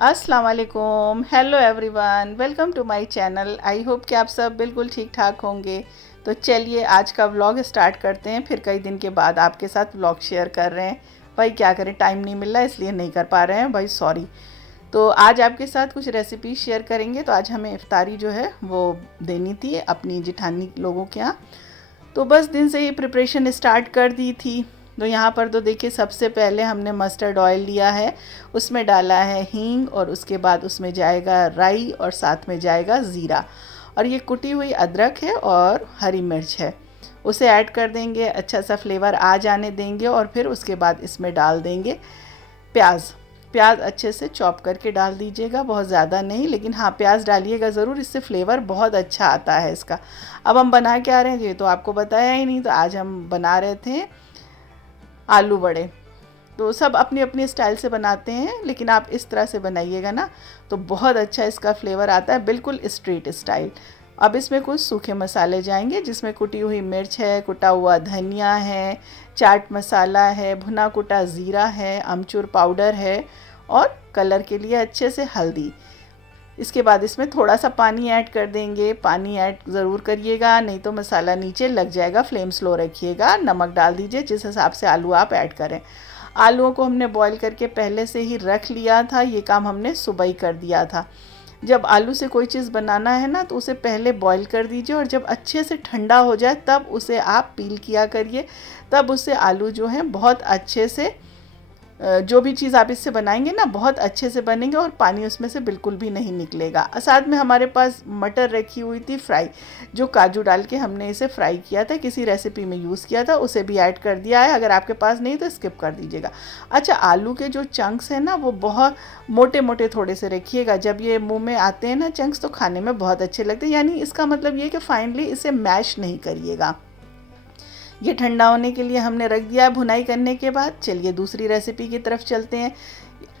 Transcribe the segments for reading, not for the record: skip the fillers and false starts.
अस्सलाम वालेकुम, hello everyone, welcome to my channel. I hope कि आप सब बिल्कुल ठीक ठाक होंगे। तो चलिए आज का व्लॉग स्टार्ट करते हैं। फिर कई दिन के बाद आपके साथ व्लॉग शेयर कर रहे हैं। भाई क्या करें, टाइम नहीं मिल रहा इसलिए नहीं कर पा रहे हैं भाई, सॉरी। तो आज आपके साथ कुछ रेसिपी शेयर करेंगे। तो आज हमें इफ्तारी जो है वो देनी थी अपनी जिठानी लोगों के यहाँ। तो बस दिन से ही प्रिपरेशन स्टार्ट कर दी थी। तो यहाँ पर तो देखिए सबसे पहले हमने मस्टर्ड ऑयल लिया है, उसमें डाला है हींग और उसके बाद उसमें जाएगा राई और साथ में जाएगा ज़ीरा और ये कुटी हुई अदरक है और हरी मिर्च है, उसे ऐड कर देंगे। अच्छा सा फ्लेवर आ जाने देंगे और फिर उसके बाद इसमें डाल देंगे प्याज। प्याज अच्छे से चॉप करके डाल दीजिएगा, बहुत ज़्यादा नहीं, लेकिन हाँ प्याज डालिएगा ज़रूर, इससे फ्लेवर बहुत अच्छा आता है इसका। अब हम बना क्या रहे हैं ये तो आपको बताया ही नहीं। तो आज हम बना रहे थे आलू बड़े। तो सब अपनी अपनी स्टाइल से बनाते हैं, लेकिन आप इस तरह से बनाइएगा ना तो बहुत अच्छा इसका फ्लेवर आता है, बिल्कुल स्ट्रीट स्टाइल। अब इसमें कुछ सूखे मसाले जाएंगे, जिसमें कुटी हुई मिर्च है, कुटा हुआ धनिया है, चाट मसाला है, भुना कुटा ज़ीरा है, अमचूर पाउडर है और कलर के लिए अच्छे से हल्दी। इसके बाद इसमें थोड़ा सा पानी ऐड कर देंगे। पानी ऐड ज़रूर करिएगा, नहीं तो मसाला नीचे लग जाएगा। फ्लेम स्लो रखिएगा। नमक डाल दीजिए जिस हिसाब से आलू आप ऐड करें। आलूओं को हमने बॉईल करके पहले से ही रख लिया था, ये काम हमने सुबह ही कर दिया था। जब आलू से कोई चीज़ बनाना है ना तो उसे पहले बॉईल कर दीजिए और जब अच्छे से ठंडा हो जाए तब उसे आप पील किया करिए। तब उससे आलू जो हैं बहुत अच्छे से जो भी चीज़ आप इससे बनाएंगे ना बहुत अच्छे से बनेंगे और पानी उसमें से बिल्कुल भी नहीं निकलेगा। साथ में हमारे पास मटर रखी हुई थी फ्राई, जो काजू डाल के हमने इसे फ्राई किया था, किसी रेसिपी में यूज़ किया था, उसे भी ऐड कर दिया है। अगर आपके पास नहीं तो स्किप कर दीजिएगा। अच्छा, आलू के जो चंक्स हैं ना वो बहुत मोटे मोटे थोड़े से रखिएगा। जब ये मुँह में आते हैं ना चंक्स तो खाने में बहुत अच्छे लगते हैं। यानी इसका मतलब ये कि फाइनली इसे मैश नहीं करिएगा। ये ठंडा होने के लिए हमने रख दिया है भुनाई करने के बाद। चलिए दूसरी रेसिपी की तरफ चलते हैं।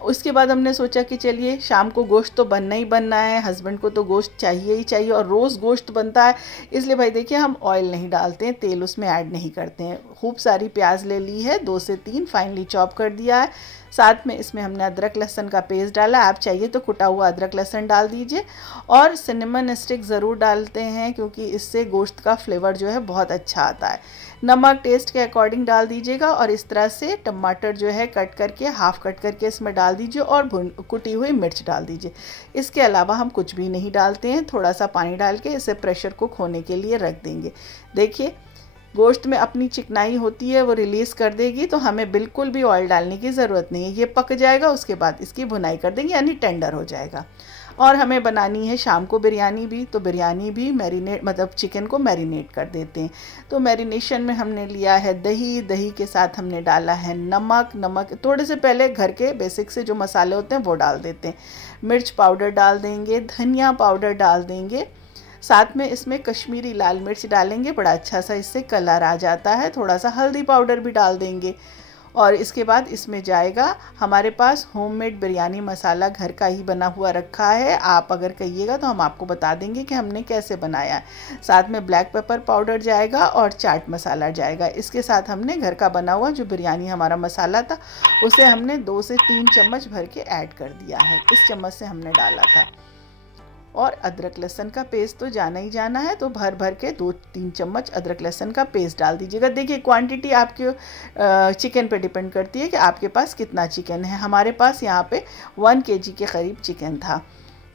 उसके बाद हमने सोचा कि चलिए शाम को गोश्त तो बनना ही बनना है, हस्बैंड को तो गोश्त चाहिए ही चाहिए और रोज़ गोश्त बनता है। इसलिए भाई देखिए हम ऑयल नहीं डालते हैं, तेल उसमें ऐड नहीं करते हैं। खूब सारी प्याज ले ली है, 2 से 3 फाइनली चॉप कर दिया है। साथ में इसमें हमने अदरक लहसुन का पेस्ट डाला। आप चाहिए तो कुटा हुआ अदरक लहसुन डाल दीजिए और सिनेमन स्टिक ज़रूर डालते हैं क्योंकि इससे गोश्त का फ्लेवर जो है बहुत अच्छा आता है। नमक टेस्ट के अकॉर्डिंग डाल दीजिएगा और इस तरह से टमाटर जो है कट करके हाफ़ कट करके इसमें डाल दीजिए और कुटी हुई मिर्च डाल दीजिए। इसके अलावा हम कुछ भी नहीं डालते हैं। थोड़ा सा पानी डाल के इसे प्रेशर कुक होने के लिए रख देंगे। देखिए गोश्त में अपनी चिकनाई होती है वो रिलीज़ कर देगी, तो हमें बिल्कुल भी ऑयल डालने की ज़रूरत नहीं है। ये पक जाएगा, उसके बाद इसकी भुनाई कर देंगे यानी टेंडर हो जाएगा। और हमें बनानी है शाम को बिरयानी भी, तो बिरयानी भी मैरिनेट मतलब चिकन को मैरिनेट कर देते हैं। तो मैरिनेशन में हमने लिया है दही, दही के साथ हमने डाला है नमक। नमक थोड़े से पहले घर के बेसिक से जो मसाले होते हैं वो डाल देते हैं। मिर्च पाउडर डाल देंगे, धनिया पाउडर डाल देंगे, साथ में इसमें कश्मीरी लाल मिर्च डालेंगे, बड़ा अच्छा सा इससे कलर आ जाता है। थोड़ा सा हल्दी पाउडर भी डाल देंगे और इसके बाद इसमें जाएगा हमारे पास होममेड बिरयानी मसाला घर का ही बना हुआ रखा है। आप अगर कहिएगा तो हम आपको बता देंगे कि हमने कैसे बनाया है। साथ में ब्लैक पेपर पाउडर जाएगा और चाट मसाला जाएगा। इसके साथ हमने घर का बना हुआ जो बिरयानी हमारा मसाला था उसे हमने 2 से 3 चम्मच भर के ऐड कर दिया है। इस चम्मच से हमने डाला था। और अदरक लहसुन का पेस्ट तो जाना ही जाना है, तो भर भर के 2-3 चम्मच अदरक लहसुन का पेस्ट डाल दीजिएगा। देखिए क्वांटिटी आपके चिकन पे डिपेंड करती है कि आपके पास कितना चिकन है। हमारे पास यहाँ पे 1 केजी के करीब चिकन था।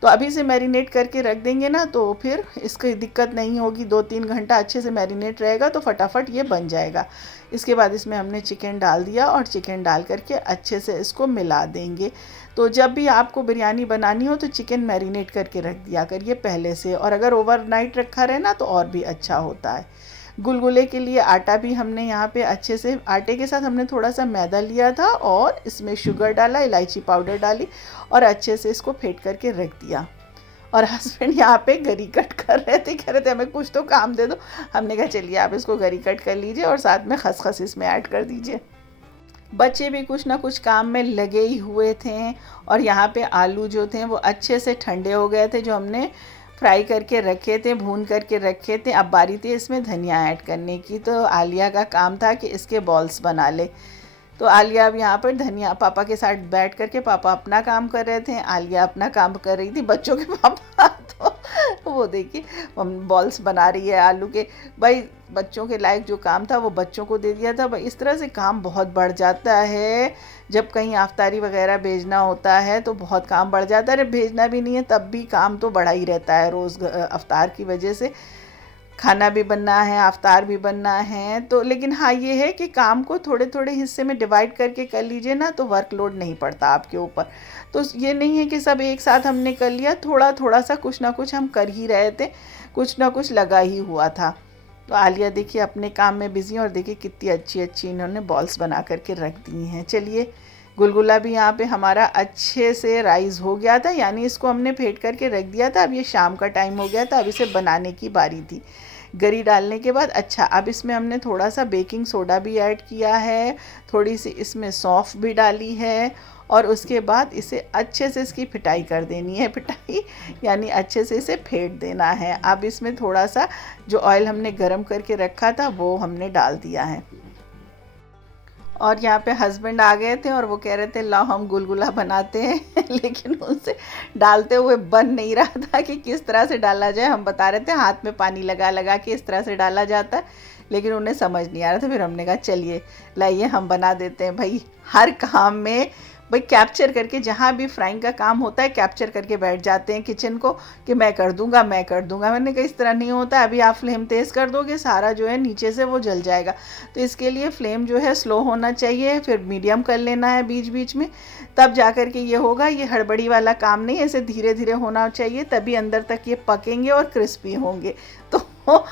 तो अभी से मैरिनेट करके रख देंगे ना तो फिर इसकी दिक्कत नहीं होगी। 2-3 घंटा अच्छे से मैरिनेट रहेगा तो फटाफट ये बन जाएगा। इसके बाद इसमें हमने चिकन डाल दिया और चिकन डाल करके अच्छे से इसको मिला देंगे। तो जब भी आपको बिरयानी बनानी हो तो चिकन मैरिनेट करके रख दिया करिए पहले से, और अगर ओवरनाइट रखा रहे ना तो और भी अच्छा होता है। गुलगुले के लिए आटा भी हमने यहाँ पे अच्छे से, आटे के साथ हमने थोड़ा सा मैदा लिया था और इसमें शुगर डाला, इलायची पाउडर डाली और अच्छे से इसको फेंट करके रख दिया। और हस्बैंड यहाँ पे गरी कट कर रहे थे, कह रहे थे हमें कुछ तो काम दे दो। हमने कहा चलिए आप इसको गरी कट कर लीजिए और साथ में खसखस इसमें ऐड कर दीजिए। बच्चे भी कुछ ना कुछ काम में लगे ही हुए थे और यहाँ पे आलू जो थे वो अच्छे से ठंडे हो गए थे, जो हमने फ्राई करके रखे थे, भून करके रखे थे। अब बारी थी इसमें धनिया ऐड करने की, तो आलिया का काम था कि इसके बॉल्स बना ले। तो आलिया अब यहाँ पर धनिया पापा के साथ बैठ करके, पापा अपना काम कर रहे थे, आलिया अपना काम कर रही थी, बच्चों के पापा तो वो देखिए बॉल्स बना रही है आलू के। भाई बच्चों के लायक जो काम था वो बच्चों को दे दिया था। भाई इस तरह से काम बहुत बढ़ जाता है, जब कहीं आफ्तारी वगैरह भेजना होता है तो बहुत काम बढ़ जाता है। अरे भेजना भी नहीं है तब भी काम तो बढ़ा ही रहता है, रोज़ अफ्तार की वजह से खाना भी बनना है, अफ्तार भी बनना है। तो लेकिन हाँ ये है कि काम को थोड़े थोड़े हिस्से में डिवाइड करके कर लीजिए ना, तो वर्कलोड नहीं पड़ता आपके ऊपर। तो ये नहीं है कि सब एक साथ हमने कर लिया, थोड़ा थोड़ा सा कुछ ना कुछ हम कर ही रहे थे, कुछ ना कुछ लगा ही हुआ था। तो आलिया देखिए अपने काम में बिज़ी, और देखिए कितनी अच्छी अच्छी इन्होंने बॉल्स बना करके रख दी हैं। चलिए गुलगुला भी यहाँ पे हमारा अच्छे से राइज़ हो गया था, यानी इसको हमने फेंट करके रख दिया था। अब ये शाम का टाइम हो गया था, अब इसे बनाने की बारी थी। गरी डालने के बाद अच्छा अब इसमें हमने थोड़ा सा बेकिंग सोडा भी ऐड किया है, थोड़ी सी इसमें सौंफ भी डाली है, और उसके बाद इसे अच्छे से इसकी पिटाई कर देनी है। पिटाई यानी अच्छे से इसे फेंट देना है। अब इसमें थोड़ा सा जो ऑयल हमने गरम करके रखा था वो हमने डाल दिया है। और यहाँ पे हस्बैंड आ गए थे और वो कह रहे थे लाओ हम गुलगुला बनाते हैं लेकिन उनसे डालते हुए बन नहीं रहा था कि किस तरह से डाला जाए। हम बता रहे थे हाथ में पानी लगा लगा के इस तरह से डाला जाता है, लेकिन उन्हें समझ नहीं आ रहा था। फिर हमने कहा चलिए लाइए हम बना देते हैं। भाई हर काम में भाई कैप्चर करके, जहाँ भी फ्राइंग का काम होता है कैप्चर करके बैठ जाते हैं किचन को कि मैं कर दूंगा मैं कर दूंगा। मैंने कहा इस तरह नहीं होता, अभी आप फ्लेम तेज़ कर दोगे सारा जो है नीचे से वो जल जाएगा। तो इसके लिए फ्लेम जो है स्लो होना चाहिए, फिर मीडियम कर लेना है बीच बीच में, तब जा कर के ये होगा। ये हड़बड़ी वाला काम नहीं, ऐसे धीरे धीरे होना चाहिए, तभी अंदर तक ये पकेंगे और क्रिस्पी होंगे। तो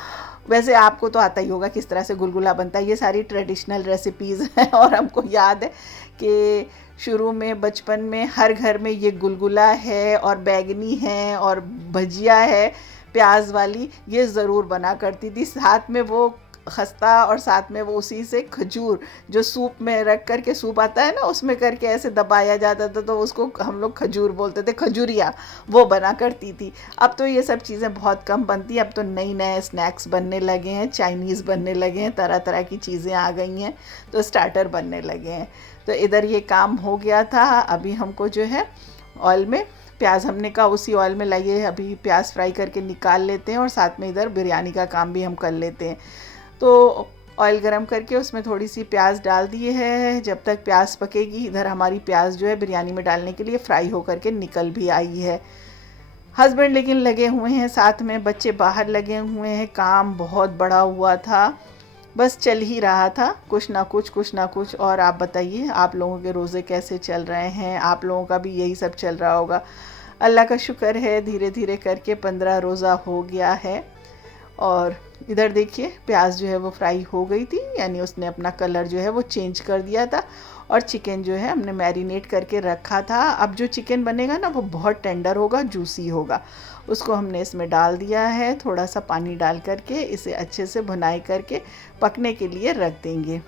वैसे आपको तो आता ही होगा किस तरह से गुलगुला बनता है, ये सारी ट्रेडिशनल रेसिपीज़ हैं। और हमको याद है कि शुरू में बचपन में हर घर में ये गुलगुला है और बैगनी है और भजिया है प्याज वाली, ये ज़रूर बना करती थी। साथ में वो खस्ता और साथ में वो उसी से खजूर जो सूप में रख कर के, सूप आता है ना उसमें करके ऐसे दबाया जाता था, तो उसको हम लोग खजूर बोलते थे, खजूरिया, वो बना करती थी। अब तो ये सब चीज़ें बहुत कम बनती हैं, अब तो नई नए स्नैक्स बनने लगे हैं, चाइनीज़ बनने लगे हैं, तरह तरह की चीज़ें आ गई हैं, तो स्टार्टर बनने लगे हैं। तो इधर ये काम हो गया था। अभी हमको जो है ऑयल में प्याज, हमने कहा उसी ऑयल में लाइए अभी प्याज फ्राई करके निकाल लेते हैं, और साथ में इधर बिरयानी का काम भी हम कर लेते हैं। तो ऑयल गरम करके उसमें थोड़ी सी प्याज डाल दिए है। जब तक प्याज पकेगी इधर हमारी प्याज जो है बिरयानी में डालने के लिए फ्राई होकर के निकल भी आई है। हस्बैंड लेकिन लगे हुए हैं साथ में, बच्चे बाहर लगे हुए हैं, काम बहुत बड़ा हुआ था, बस चल ही रहा था कुछ ना कुछ कुछ ना कुछ। और आप बताइए आप लोगों के रोज़े कैसे चल रहे हैं? आप लोगों का भी यही सब चल रहा होगा। अल्लाह का शुक्र है धीरे धीरे करके 15 रोज़ा हो गया है। और इधर देखिए प्याज जो है वो फ्राई हो गई थी, यानी उसने अपना कलर जो है वो चेंज कर दिया था। और चिकन जो है हमने मैरिनेट करके रखा था। अब जो चिकन बनेगा ना वो बहुत टेंडर होगा, जूसी होगा, उसको हमने इसमें डाल दिया है। थोड़ा सा पानी डाल करके इसे अच्छे से भुनाई करके पकने के लिए रख देंगे।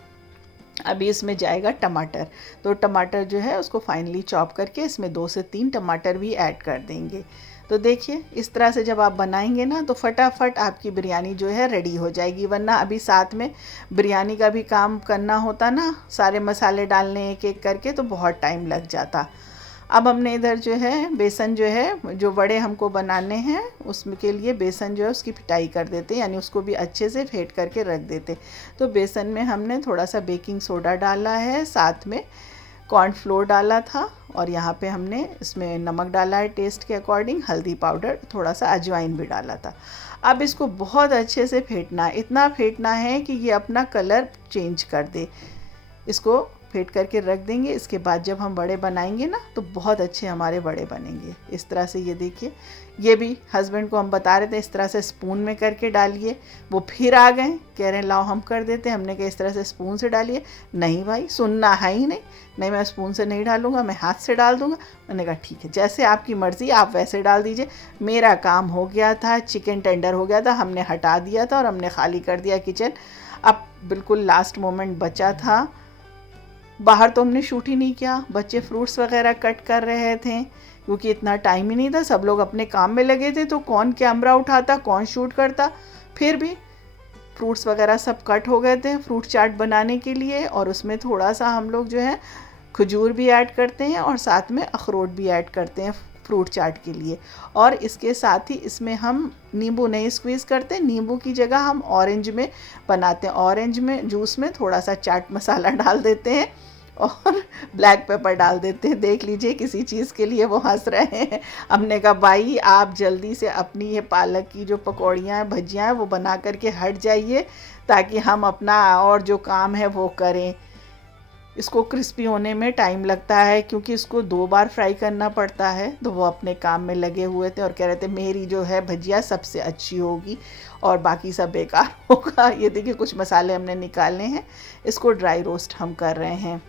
अभी इसमें जाएगा टमाटर, तो टमाटर जो है उसको फाइनली चॉप करके इसमें 2 से 3 टमाटर भी ऐड कर देंगे। तो देखिए इस तरह से जब आप बनाएंगे ना तो फटाफट आपकी बिरयानी जो है रेडी हो जाएगी। वरना अभी साथ में बिरयानी का भी काम करना होता ना, सारे मसाले डालने एक एक करके, तो बहुत टाइम लग जाता। अब हमने इधर जो है बेसन जो है, जो वड़े हमको बनाने हैं उसमें के लिए बेसन जो है उसकी पिटाई कर देते, यानी उसको भी अच्छे से फेंट करके रख देते। तो बेसन में हमने थोड़ा सा बेकिंग सोडा डाला है, साथ में कॉर्नफ्लोर डाला था, और यहाँ पे हमने इसमें नमक डाला है टेस्ट के अकॉर्डिंग, हल्दी पाउडर, थोड़ा सा अजवाइन भी डाला था। अब इसको बहुत अच्छे से फेंटना है, इतना फेंटना है कि ये अपना कलर चेंज कर दे। इसको फेंट करके रख देंगे। इसके बाद जब हम बड़े बनाएंगे ना तो बहुत अच्छे हमारे बड़े बनेंगे। इस तरह से ये देखिए, ये भी हस्बैंड को हम बता रहे थे इस तरह से स्पून में करके डालिए, वो फिर आ गए कह रहे हैं लाओ हम कर देते। हमने कहा इस तरह से स्पून से डालिए। नहीं भाई सुनना है ही नहीं, नहीं मैं स्पून से नहीं डालूंगा, मैं हाथ से डाल दूंगा। मैंने कहा ठीक है जैसे आपकी मर्ज़ी, आप वैसे डाल दीजिए। मेरा काम हो गया था, चिकन टेंडर हो गया था, हमने हटा दिया था और हमने खाली कर दिया किचन। अब बिल्कुल लास्ट मोमेंट बचा था। बाहर तो हमने शूट ही नहीं किया, बच्चे फ्रूट्स वगैरह कट कर रहे थे क्योंकि इतना टाइम ही नहीं था, सब लोग अपने काम में लगे थे, तो कौन कैमरा उठाता, कौन शूट करता। फिर भी फ्रूट्स वगैरह सब कट हो गए थे फ्रूट चाट बनाने के लिए, और उसमें थोड़ा सा हम लोग जो है खजूर भी ऐड करते हैं और साथ में अखरोट भी ऐड करते हैं फ्रूट चाट के लिए। और इसके साथ ही इसमें हम नींबू नहीं स्क्वीज़ करते, नींबू की जगह हम ऑरेंज में बनाते हैं। ऑरेंज में जूस में थोड़ा सा चाट मसाला डाल देते हैं और ब्लैक पेपर डाल देते हैं। देख लीजिए किसी चीज़ के लिए वो हंस रहे हैं। हमने कहा भाई आप जल्दी से अपनी ये पालक की जो पकौड़ियाँ हैं भजियाँ हैं वो बना करके हट जाइए, ताकि हम अपना और जो काम है वो करें। इसको क्रिस्पी होने में टाइम लगता है क्योंकि इसको 2 बार फ्राई करना पड़ता है। तो वो अपने काम में लगे हुए थे और कह रहे थे मेरी जो है भजिया सबसे अच्छी होगी और बाकी सब बेकार होगा। ये देखिए कुछ मसाले हमने निकालने हैं, इसको ड्राई रोस्ट हम कर रहे हैं।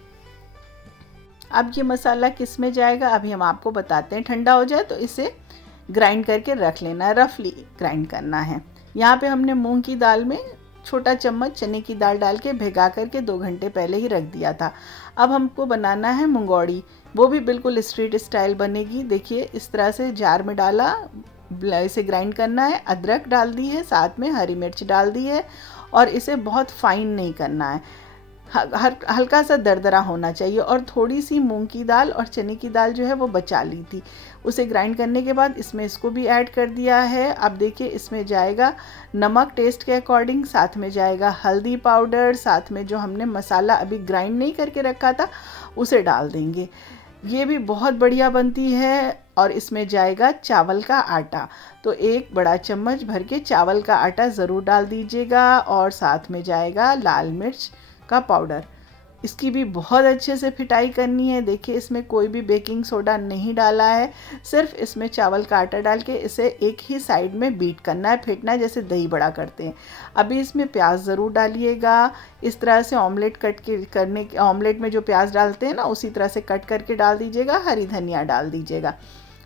अब ये मसाला किस में जाएगा अभी हम आपको बताते हैं। ठंडा हो जाए तो इसे ग्राइंड करके रख लेना है, रफली ग्राइंड करना है। यहाँ पे हमने मूंग की दाल में छोटा चम्मच चने की दाल डाल के भिगा करके 2 घंटे पहले ही रख दिया था। अब हमको बनाना है मुंगौड़ी, वो भी बिल्कुल स्ट्रीट स्टाइल बनेगी। देखिए इस तरह से जार में डाला, इसे ग्राइंड करना है। अदरक डाल दी है, साथ में हरी मिर्च डाल दी है और इसे बहुत फाइन नहीं करना है, हल्का सा दरदरा होना चाहिए। और थोड़ी सी मूंग की दाल और चने की दाल जो है वो बचा ली थी, उसे ग्राइंड करने के बाद इसमें इसको भी ऐड कर दिया है। अब देखिए इसमें जाएगा नमक टेस्ट के अकॉर्डिंग, साथ में जाएगा हल्दी पाउडर, साथ में जो हमने मसाला अभी ग्राइंड नहीं करके रखा था उसे डाल देंगे। ये भी बहुत बढ़िया बनती है। और इसमें जाएगा चावल का आटा, तो 1 बड़ा चम्मच भर के चावल का आटा ज़रूर डाल दीजिएगा। और साथ में जाएगा लाल मिर्च का पाउडर, इसकी भी बहुत अच्छे से फिटाई करनी है। देखिए इसमें कोई भी बेकिंग सोडा नहीं डाला है, सिर्फ इसमें चावल का आटा डाल के इसे एक ही साइड में बीट करना है, फेंटना है जैसे दही बड़ा करते हैं। अभी इसमें प्याज ज़रूर डालिएगा, इस तरह से ऑमलेट कट के करने के ऑमलेट में जो प्याज डालते हैं ना उसी तरह से कट करके डाल दीजिएगा। हरी धनिया डाल दीजिएगा।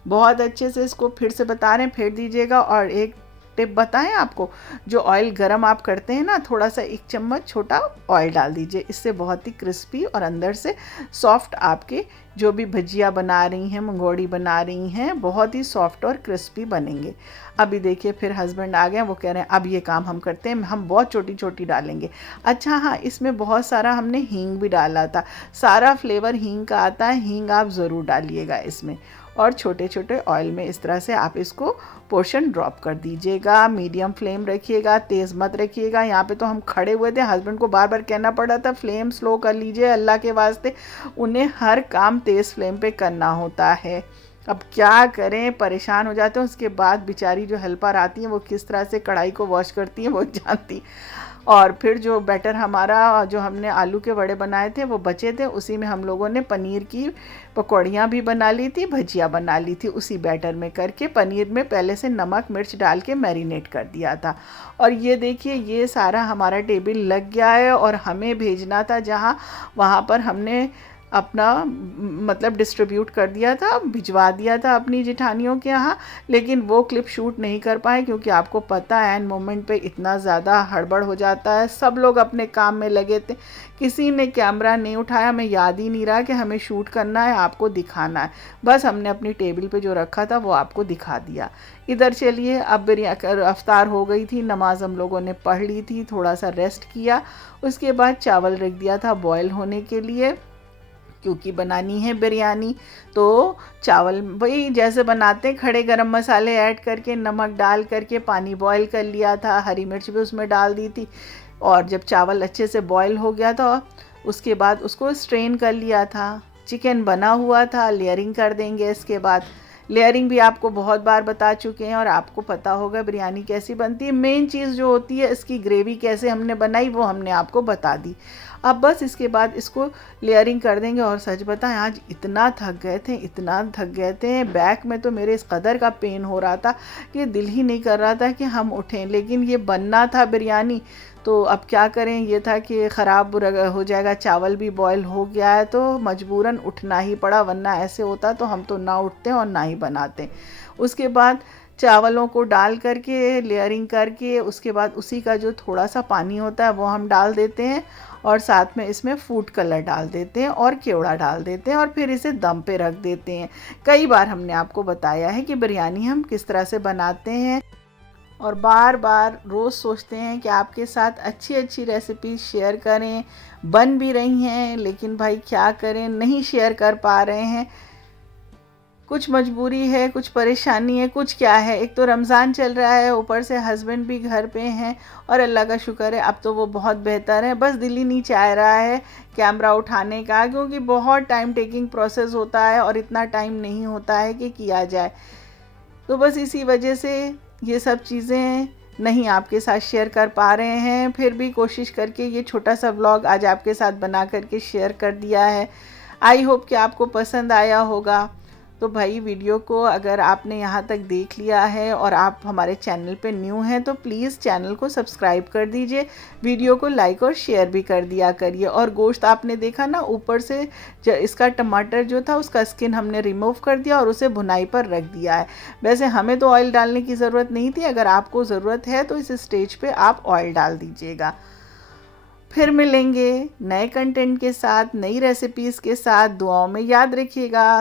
बहुत अच्छे से इसको फिर से बता रहे हैं फेंट दीजिएगा। और एक टिप बताएं आपको, जो ऑयल गरम आप करते हैं ना, थोड़ा सा 1 चम्मच छोटा ऑयल डाल दीजिए, इससे बहुत ही क्रिस्पी और अंदर से सॉफ्ट आपके जो भी भजिया बना रही हैं मुंगौड़ी बना रही हैं बहुत ही सॉफ्ट और क्रिस्पी बनेंगे। अभी देखिए फिर हस्बैंड आ गए, वो कह रहे हैं अब ये काम हम करते हैं, हम बहुत छोटी छोटी डालेंगे। अच्छा हाँ, इसमें बहुत सारा हमने हींग भी डाला था, सारा फ्लेवर हींग का आता है, हींग आप ज़रूर डालिएगा इसमें। और छोटे छोटे ऑयल में इस तरह से आप इसको पोर्शन ड्रॉप कर दीजिएगा। मीडियम फ्लेम रखिएगा, तेज़ मत रखिएगा। यहाँ पे तो हम खड़े हुए थे, हस्बैंड को बार बार कहना पड़ा था फ्लेम स्लो कर लीजिए अल्लाह के वास्ते, उन्हें हर काम तेज़ फ्लेम पे करना होता है। अब क्या करें, परेशान हो जाते हैं। उसके बाद बेचारी जो हेल्पर आती हैं वो किस तरह से कढ़ाई को वॉश करती हैं वो जानती। और फिर जो बैटर हमारा जो हमने आलू के वड़े बनाए थे वो बचे थे, उसी में हम लोगों ने पनीर की पकौड़ियाँ भी बना ली थी, भजिया बना ली थी उसी बैटर में करके। पनीर में पहले से नमक मिर्च डाल के मैरिनेट कर दिया था। और ये देखिए ये सारा हमारा टेबल लग गया है और हमें भेजना था जहाँ, वहाँ पर हमने अपना मतलब डिस्ट्रीब्यूट कर दिया था, भिजवा दिया था अपनी जेठानियों के यहाँ। लेकिन वो क्लिप शूट नहीं कर पाए क्योंकि आपको पता है एंड मोमेंट पे इतना ज़्यादा हड़बड़ हो जाता है, सब लोग अपने काम में लगे थे, किसी ने कैमरा नहीं उठाया। हमें याद ही नहीं रहा कि हमें शूट करना है, आपको दिखाना है, बस हमने अपनी टेबल पे जो रखा था वो आपको दिखा दिया। इधर चलिए, अब अफ्तार हो गई थी, नमाज हम लोगों ने पढ़ ली थी, थोड़ा सा रेस्ट किया, उसके बाद चावल रख दिया था बॉयल होने के लिए क्योंकि बनानी है बिरयानी। तो चावल वही जैसे बनाते हैं, खड़े गरम मसाले ऐड करके नमक डाल करके पानी बॉयल कर लिया था, हरी मिर्च भी उसमें डाल दी थी। और जब चावल अच्छे से बॉयल हो गया था उसके बाद उसको स्ट्रेन कर लिया था। चिकन बना हुआ था, लेयरिंग कर देंगे। इसके बाद लेयरिंग भी आपको बहुत बार बता चुके हैं और आपको पता होगा बिरयानी कैसी बनती है। मेन चीज़ जो होती है इसकी ग्रेवी कैसे हमने बनाई वो हमने आपको बता दी। अब बस इसके बाद इसको लेयरिंग कर देंगे। और सच बताएं आज इतना थक गए थे, बैक में तो मेरे इस कदर का पेन हो रहा था कि दिल ही नहीं कर रहा था कि हम उठें। लेकिन ये बनना था बिरयानी, तो अब क्या करें, ये था कि ख़राब हो जाएगा, चावल भी बॉयल हो गया है तो मजबूरन उठना ही पड़ा, वरना ऐसे होता तो हम तो ना उठते और ना ही बनाते। उसके बाद चावलों को डाल करके लेयरिंग करके उसके बाद उसी का जो थोड़ा सा पानी होता है वो हम डाल देते हैं और साथ में इसमें फूड कलर डाल देते हैं और केवड़ा डाल देते हैं और फिर इसे दम पे रख देते हैं। कई बार हमने आपको बताया है कि बिरयानी हम किस तरह से बनाते हैं। और बार बार रोज़ सोचते हैं कि आपके साथ अच्छी अच्छी रेसिपीज़ शेयर करें, बन भी रही हैं, लेकिन भाई क्या करें, नहीं शेयर कर पा रहे हैं। कुछ मजबूरी है, कुछ परेशानी है, कुछ क्या है, एक तो रमज़ान चल रहा है, ऊपर से हस्बैंड भी घर पे हैं, और अल्लाह का शुक्र है अब तो वो बहुत बेहतर है। बस दिल ही नहीं चाह रहा है कैमरा उठाने का, क्योंकि बहुत टाइम टेकिंग प्रोसेस होता है और इतना टाइम नहीं होता है कि किया जाए। तो बस इसी वजह से ये सब चीज़ें नहीं आपके साथ शेयर कर पा रहे हैं। फिर भी कोशिश करके ये छोटा सा व्लॉग आज आपके साथ बना करके शेयर कर दिया है। आई होप कि आपको पसंद आया होगा। तो भाई वीडियो को अगर आपने यहाँ तक देख लिया है और आप हमारे चैनल पे न्यू हैं तो प्लीज़ चैनल को सब्सक्राइब कर दीजिए, वीडियो को लाइक और शेयर भी कर दिया करिए। और गोश्त आपने देखा ना, ऊपर से जो इसका टमाटर जो था उसका स्किन हमने रिमूव कर दिया और उसे भुनाई पर रख दिया है। वैसे हमें तो ऑयल डालने की ज़रूरत नहीं थी, अगर आपको ज़रूरत है तो इस स्टेज पर आप ऑयल डाल दीजिएगा। फिर मिलेंगे नए कंटेंट के साथ, नई रेसिपीज़ के साथ। दुआओं में याद रखिएगा।